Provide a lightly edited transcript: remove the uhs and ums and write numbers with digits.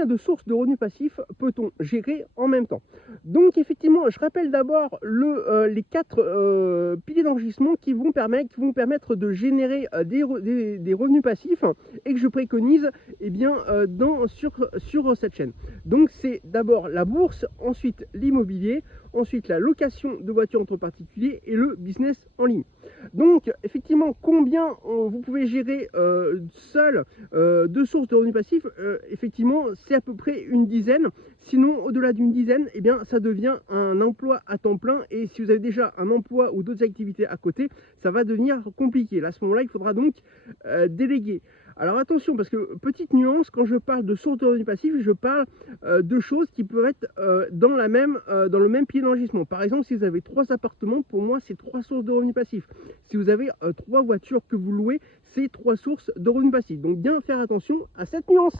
combien de sources de revenus passifs peut-on gérer en même temps? Donc effectivement, je rappelle d'abord les 4 piliers d'enrichissement qui vont permettre de générer des revenus passifs et que je préconise sur cette chaîne. Donc c'est d'abord la bourse, ensuite l'immobilier, ensuite la location de voitures entre particuliers et le business en ligne. Donc effectivement, combien vous pouvez gérer seul de sources de revenus passifs? Effectivement, c'est à peu près une dizaine. Sinon, au-delà d'une dizaine, eh bien, ça devient un emploi à temps plein. Et si vous avez déjà un emploi ou d'autres activités à côté, ça va devenir compliqué. Là, à ce moment-là, il faudra donc déléguer. Alors attention, parce que petite nuance, quand je parle de sources de revenus passifs, je parle de choses qui peuvent être dans le même pilier d'enrichissement. Par exemple, si vous avez 3 appartements, pour moi, c'est 3 sources de revenus passifs. Si vous avez 3 voitures que vous louez, c'est 3 sources de revenus passifs. Donc bien faire attention à cette nuance.